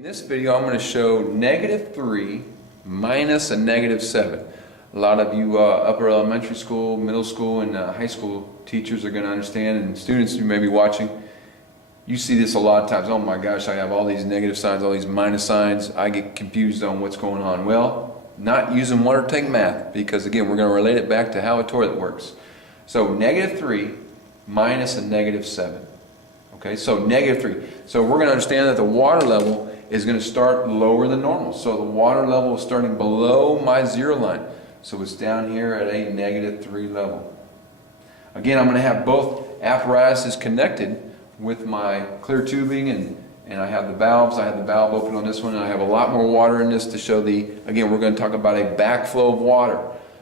In this video, I'm going to show -3 minus a -7. A lot of you upper elementary school, middle school, and high school teachers are going to understand, and students who may be watching, you see this a lot of times. Oh my gosh, I have all these negative signs, all these minus signs. I get confused on what's going on. Well, not using Watertank Math, because again, we're going to relate it back to how a toilet works. So -3 minus a -7. Okay, so -3. So we're going to understand that the water level is going to start lower than normal. So the water level is starting below my zero line. So it's down here at a -3 level. Again, I'm going to have both apparatuses connected with my clear tubing, and I have the valves. I have the valve open on this one, and I have a lot more water in this to show again, we're going to talk about a backflow of water.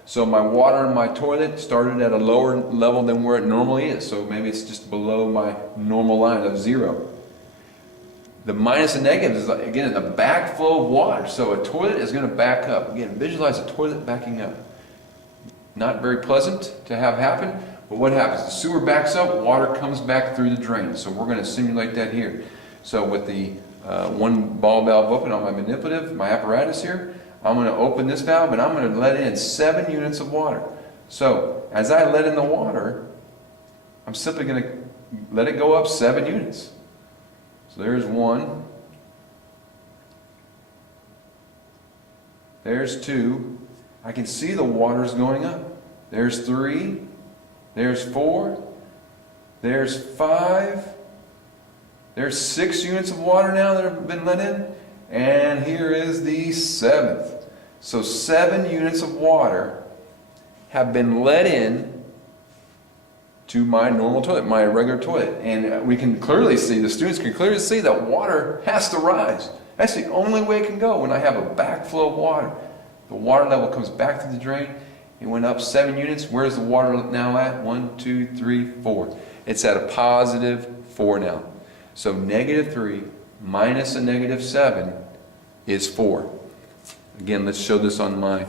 So my water in my toilet started at a lower level than where it normally is. So maybe it's just below my normal line of 0. The minus and negative is, again, the backflow of water. So a toilet is going to back up. Again, visualize a toilet backing up. Not very pleasant to have happen, but what happens? The sewer backs up, water comes back through the drain. So we're going to simulate that here. So with the one ball valve open on my manipulative, my apparatus here, I'm going to open this valve and I'm going to let in 7 units of water. So as I let in the water, I'm simply going to let it go up 7 units. So there's 1, there's 2, I can see the water is going up. There's 3, there's 4, there's 5, there's 6 units of water now that have been let in, and here is the 7th. So 7 units of water have been let in to my normal toilet, my regular toilet. And we can clearly see, the students can clearly see that water has to rise. That's the only way it can go when I have a backflow of water. The water level comes back to the drain. It went up 7 units. Where's the water now at? 1, 2, 3, 4. It's at a +4 now. So -3 minus a -7 is 4. Again, let's show this on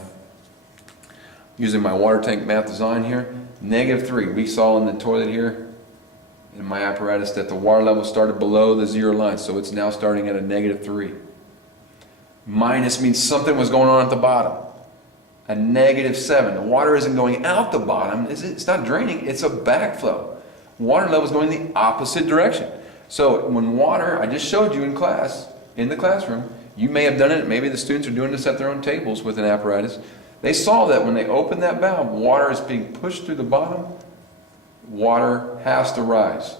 using my Watertank Math design here. -3. We saw in the toilet here in my apparatus that the water level started below the 0 line, so it's now starting at a -3. Minus means something was going on at the bottom. A -7. The water isn't going out the bottom. It's not draining. It's a backflow. Water level is going the opposite direction. So when water, I just showed you in class, in the classroom, you may have done it, maybe the students are doing this at their own tables with an apparatus. They saw that when they opened that valve, water is being pushed through the bottom. Water has to rise.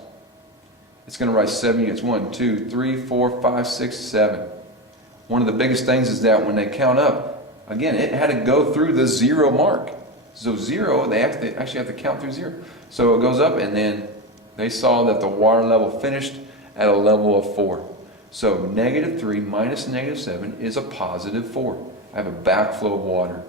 It's going to rise 7 units. 1, 2, 3, 4, 5, 6, 7. One of the biggest things is that when they count up, again, it had to go through the 0 mark. So 0, they actually have to count through 0. So it goes up, and then they saw that the water level finished at a level of 4. So -3 minus -7 is a +4. I have a backflow of water.